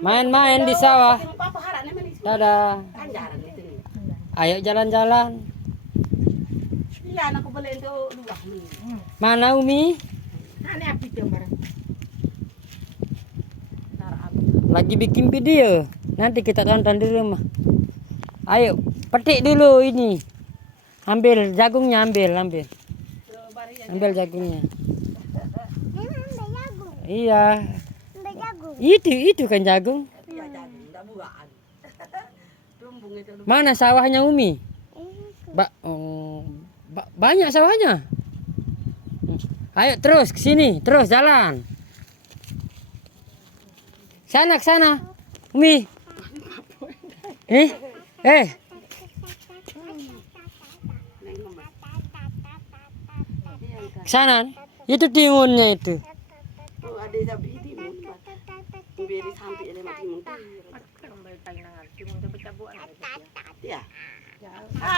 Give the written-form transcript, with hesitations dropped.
Main-main di sawah. Dadah. Ayo jalan-jalan. Mana Umi? Lagi bikin video. Nanti kita tonton di rumah. Ayo, petik dulu ini. Ambil jagungnya, ambil. Ambil jagungnya. Iya. Itu kan jagung. Mana sawahnya Umi? Banyak sawahnya. Ayo terus ke sini, terus jalan. Sana ke sana. Umi. Ke sana. Itu timunnya itu. Ya.